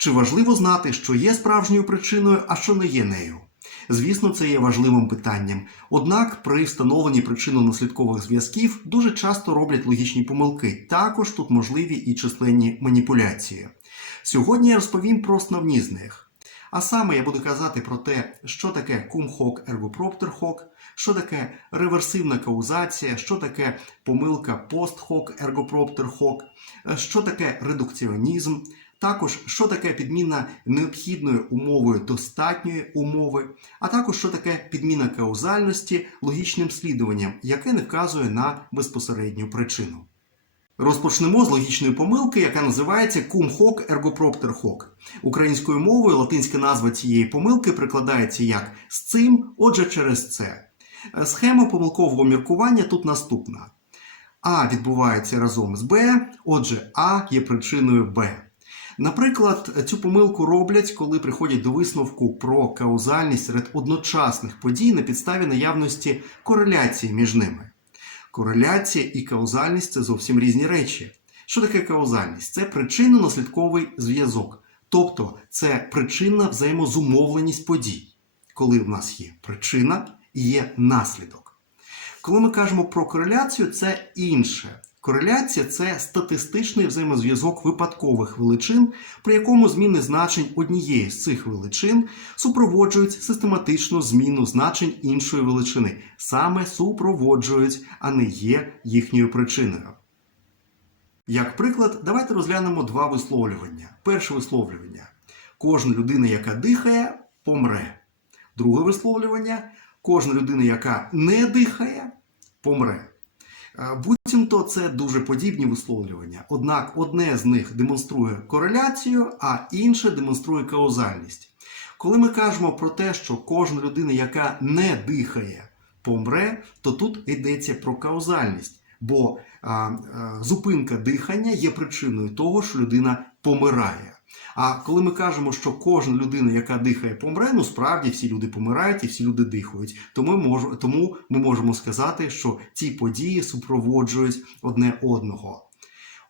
Чи важливо знати, що є справжньою причиною, а що не є нею? Звісно, це є важливим питанням. Однак при встановленні причинно-наслідкових зв'язків дуже часто роблять логічні помилки. Також тут можливі і численні маніпуляції. Сьогодні я розповім про основні з них. А саме я буду казати про те, що таке кум-хок ергопроптер-хок, що таке реверсивна каузація, що таке помилка пост-хок ергопроптер-хок, що таке редукціонізм, також що таке підміна необхідної умовою достатньої умови, а також що таке підміна каузальності логічним слідуванням, яке не вказує на безпосередню причину. Розпочнемо з логічної помилки, яка називається кум-хок ергопроптер-хок. Українською мовою латинська назва цієї помилки прикладається як з цим, отже, через це. Схема помилкового міркування тут наступна. А відбувається разом з Б, отже, А є причиною Б. Наприклад, цю помилку роблять, коли приходять до висновку про каузальність серед одночасних подій на підставі наявності кореляції між ними. Кореляція і каузальність це зовсім різні речі. Що таке каузальність? Це причинно-наслідковий зв'язок. Тобто це причинна взаємозумовленість подій, коли в нас є причина і є наслідок. Коли ми кажемо про кореляцію, це інше. Кореляція це статистичний взаємозв'язок випадкових величин, при якому зміни значень однієї з цих величин супроводжують систематичну зміну значень іншої величини. Саме супроводжують, а не є їхньою причиною. Як приклад, давайте розглянемо два висловлювання. Перше висловлювання: кожна людина, яка дихає, помре. Друге висловлювання: кожна людина, яка не дихає, помре. Буцімто це дуже подібні висловлювання. Однак одне з них демонструє кореляцію, а інше демонструє каузальність. Коли ми кажемо про те, що кожна людина, яка не дихає, помре, то тут йдеться про каузальність, бо а, а, зупинка дихання є причиною того, що людина помирає. А коли ми кажемо, що кожна людина, яка дихає, помре, ну справді всі люди помирають і всі люди дихають. Тому ми, мож, тому ми можемо сказати, що ці події супроводжують одне одного.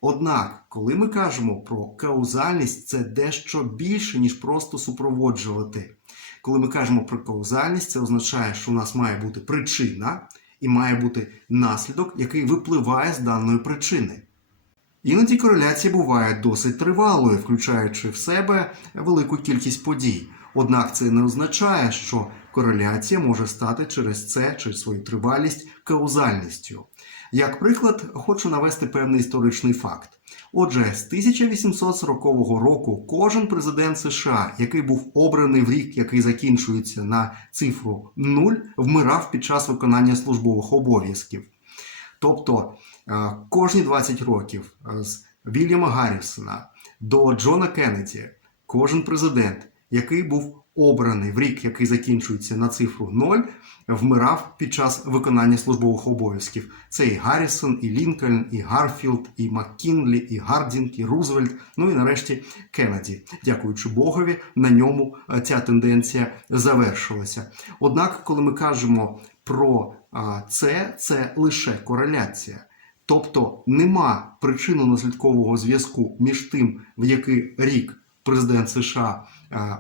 Однак, коли ми кажемо про каузальність, це дещо більше, ніж просто супроводжувати. Коли ми кажемо про каузальність, це означає, що у нас має бути причина і має бути наслідок, який випливає з даної причини. Іноді кореляція буває досить тривалою, включаючи в себе велику кількість подій. Однак це не означає, що кореляція може стати через це, через свою тривалість, каузальністю. Як приклад, хочу навести певний історичний факт. Отже, з 1840 року кожен президент США, який був обраний в рік, який закінчується на цифру 0, вмирав під час виконання службових обов'язків. Тобто кожні 20 років з Вільяма Гаррісона до Джона Кеннеді, кожен президент, який був обраний в рік, який закінчується на цифру 0, вмирав під час виконання службових обов'язків. Це і Гаррісон, і Лінкольн, і Гарфілд, і Маккінлі, і Гардінг, і Рузвельт, ну і нарешті Кеннеді. Дякуючи Богові, на ньому ця тенденція завершилася. Однак, коли ми кажемо про це, це лише кореляція. Тобто нема причинно-наслідкового зв'язку між тим, в який рік президент США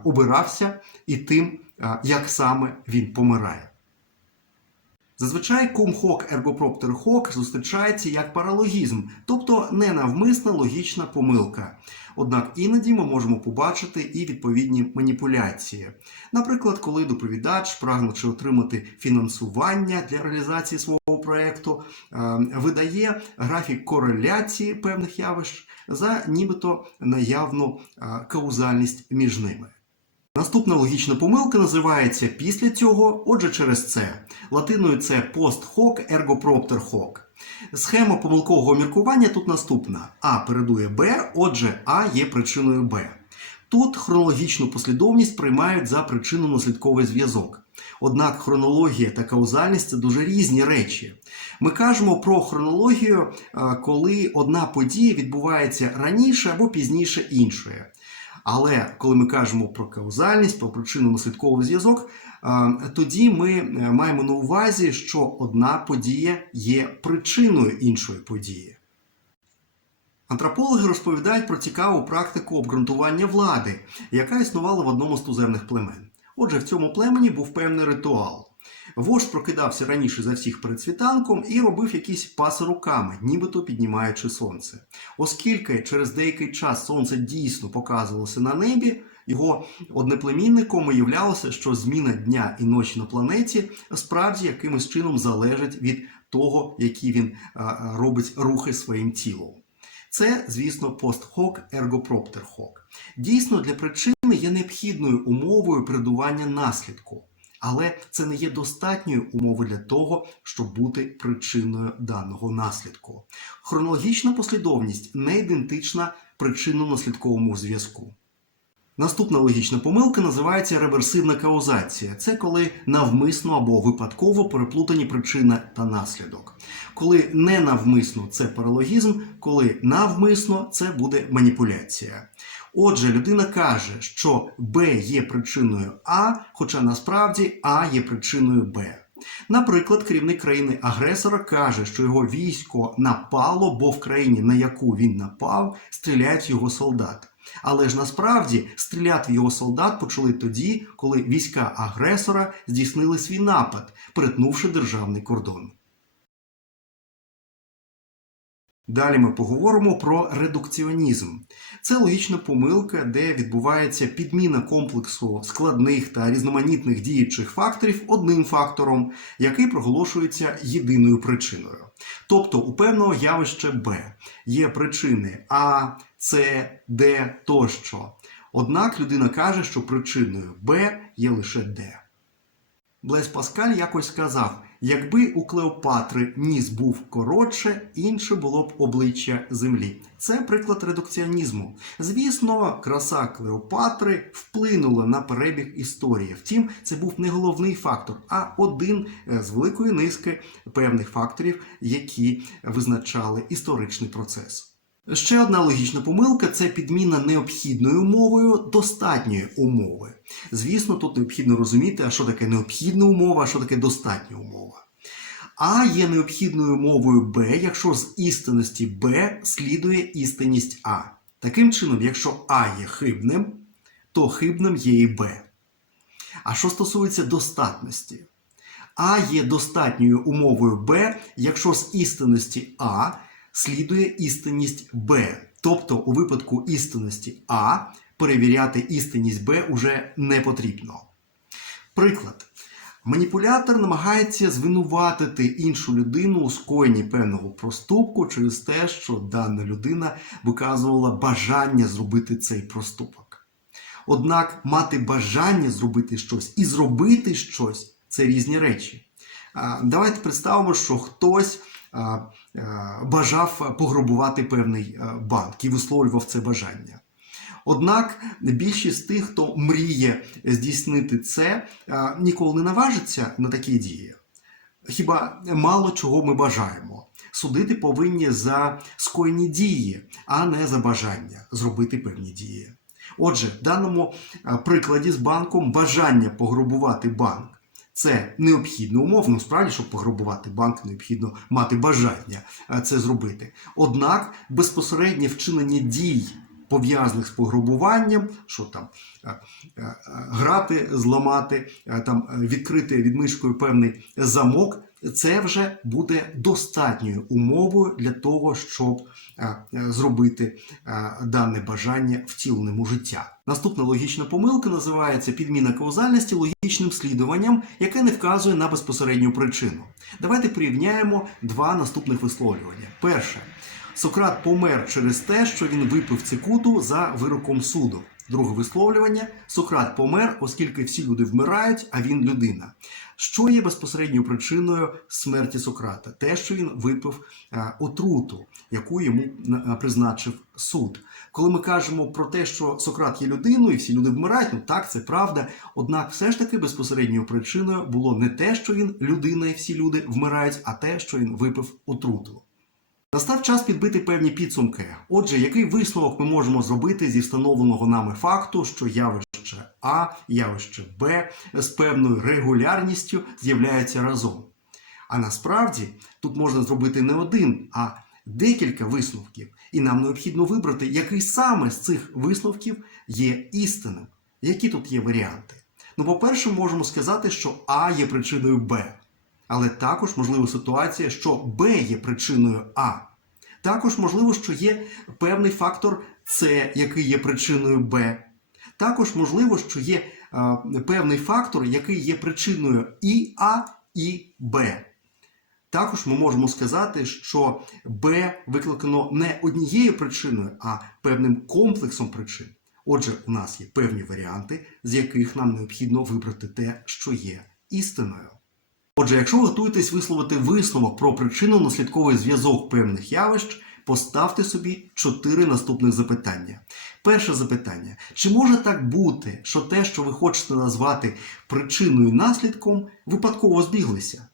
обирався, і тим, як саме він помирає. Зазвичай кум-хок ергопроптер-хок зустрічається як паралогізм, тобто ненавмисна логічна помилка. Однак іноді ми можемо побачити і відповідні маніпуляції. Наприклад, коли доповідач, прагнучи отримати фінансування для реалізації свого проєкту, видає графік кореляції певних явищ за нібито наявну каузальність між ними. Наступна логічна помилка називається після цього, отже, через це. Латиною це пост-хок, ергопроптер хок. Схема помилкового міркування тут наступна: А передує Б, отже, А є причиною Б. Тут хронологічну послідовність приймають за причинно-наслідковий зв'язок. Однак хронологія та каузальність це дуже різні речі. Ми кажемо про хронологію, коли одна подія відбувається раніше або пізніше іншої. Але коли ми кажемо про каузальність, про причинно-наслідковий зв'язок, тоді ми маємо на увазі, що одна подія є причиною іншої події. Антропологи розповідають про цікаву практику обґрунтування влади, яка існувала в одному з туземних племен. Отже, в цьому племені був певний ритуал. Вождь прокидався раніше за всіх перед світанком і робив якісь паси руками, нібито піднімаючи сонце. Оскільки через деякий час сонце дійсно показувалося на небі, його одноплемінником виявлялося, що зміна дня і ночі на планеті справді якимось чином залежить від того, які він робить рухи своїм тілом. Це, звісно, пост-хок ергопропter хок. Дійсно, для причини є необхідною умовою передування наслідку. Але це не є достатньою умовою для того, щоб бути причиною даного наслідку. Хронологічна послідовність не ідентична причинно-наслідковому зв'язку. Наступна логічна помилка називається реверсивна каузація. Це коли навмисно або випадково переплутані причина та наслідок. Коли не навмисно це паралогізм, коли навмисно це буде маніпуляція. Отже, людина каже, що Б є причиною А, хоча насправді А є причиною Б. Наприклад, керівник країни-агресора каже, що його військо напало, бо в країні, на яку він напав, стріляють його солдати. Але ж насправді стріляти в його солдат почали тоді, коли війська агресора здійснили свій напад, перетнувши державний кордон. Далі ми поговоримо про редукціонізм. Це логічна помилка, де відбувається підміна комплексу складних та різноманітних діючих факторів одним фактором, який проголошується єдиною причиною. Тобто у певного явища Б є причини А, С, Д тощо. Однак людина каже, що причиною Б є лише Д. Блес Паскаль якось сказав: якби у Клеопатри ніс був коротше, інше було б обличчя землі. Це приклад редукціонізму. Звісно, краса Клеопатри вплинула на перебіг історії. Втім, це був не головний фактор, а один е, з великої низки певних факторів, які визначали історичний процес. Ще одна логічна помилка це підміна необхідною умовою достатньої умови. Звісно, тут необхідно розуміти, а що таке необхідна умова, а що таке достатня умова. А є необхідною умовою Б, якщо з істинності Б слідує істинність А. Таким чином, якщо А є хибним, то хибним є і Б. А що стосується достатності? А є достатньою умовою Б, якщо з істинності А слідує істинність Б. Тобто, у випадку істинності А перевіряти істинність Б уже не потрібно. Приклад. Маніпулятор намагається звинуватити іншу людину у скоєнні певного проступку через те, що дана людина виказувала бажання зробити цей проступок. Однак мати бажання зробити щось і зробити щось це різні речі. Давайте представимо, що хтось бажав пограбувати певний банк і висловлював це бажання. Однак більшість тих, хто мріє здійснити це, ніколи не наважиться на такі дії. Хіба мало чого ми бажаємо? Судити повинні за скоєні дії, а не за бажання зробити певні дії. Отже, в даному прикладі з банком бажання пограбувати банк. Це необхідно умовно, справді, щоб пограбувати банк, необхідно мати бажання е, це зробити. Однак безпосереднє вчинення дій, пов'язаних з пограбуванням, що там е, е, грати, зламати, там відкрити відмишкою певний замок, це вже буде достатньою умовою для того, щоб е, е, зробити е, дане бажання втіленим у життя. Наступна логічна помилка називається підміна каузальності логічним слідуванням, яке не вказує на безпосередню причину. Давайте порівняємо два наступних висловлювання. Перше. Сократ помер через те, що він випив цикуту за вироком суду. Друге висловлювання: Сократ помер, оскільки всі люди вмирають, а він людина. Що є безпосередньою причиною смерті Сократа? Те, що він випив е, отруту, яку йому е, призначив суд. Коли ми кажемо про те, що Сократ є людиною, і всі люди вмирають, ну так, це правда. Однак, все ж таки безпосередньою причиною було не те, що він людина, і всі люди вмирають, а те, що він випив отруту. Настав час підбити певні підсумки. Отже, який висновок ми можемо зробити зі встановленого нами факту, що явище А, явище Б з певною регулярністю з'являються разом. А насправді тут можна зробити не один, а декілька висновків, і нам необхідно вибрати, який саме з цих висновків є істинним. Які тут є варіанти? Ну, по-перше, можемо сказати, що А є причиною Б. Але також можлива ситуація, що Б є причиною А. Також можливо, що є певний фактор С, який є причиною Б. Також можливо, що є е, певний фактор, який є причиною і А, і Б. Також ми можемо сказати, що Б викликано не однією причиною, а певним комплексом причин. Отже, у нас є певні варіанти, з яких нам необхідно вибрати те, що є істиною. Отже, якщо готуєтесь висловити висновок про причинно-наслідковий зв'язок певних явищ, поставте собі чотири наступних запитання. Перше запитання: чи може так бути, що те, що ви хочете назвати причиною наслідком, випадково збіглися?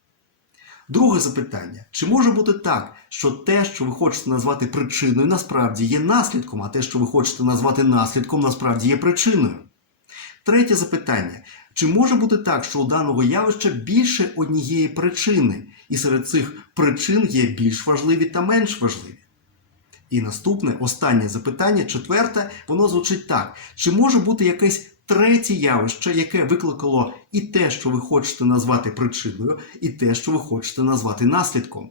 Друге запитання: чи може бути так, що те, що ви хочете назвати причиною, насправді є наслідком, а те, що ви хочете назвати наслідком, насправді є причиною? Третє запитання: чи може бути так, що у даного явища більше однієї причини, і серед цих причин є більш важливі та менш важливі? І наступне, останнє запитання, четверте, воно звучить так: чи може бути якесь третє явище, яке викликало і те, що ви хочете назвати причиною, і те, що ви хочете назвати наслідком?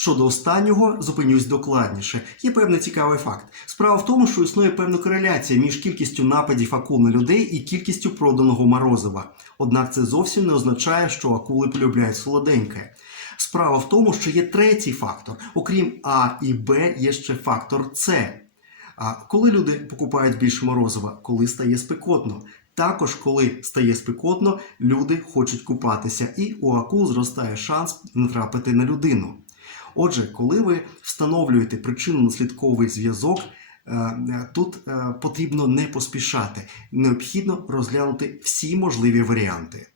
Щодо останнього, зупинюсь докладніше. Є певний цікавий факт. Справа в тому, що існує певна кореляція між кількістю нападів акул на людей і кількістю проданого морозива. Однак це зовсім не означає, що акули полюбляють солоденьке. Справа в тому, що є третій фактор. Окрім А і Б, є ще фактор С. А коли люди покупають більше морозива, коли стає спекотно. Також, коли стає спекотно, люди хочуть купатися, і у акул зростає шанс натрапити на людину. Отже, коли ви встановлюєте причинно-наслідковий зв'язок, е, е, тут е, потрібно не поспішати. Необхідно розглянути всі можливі варіанти.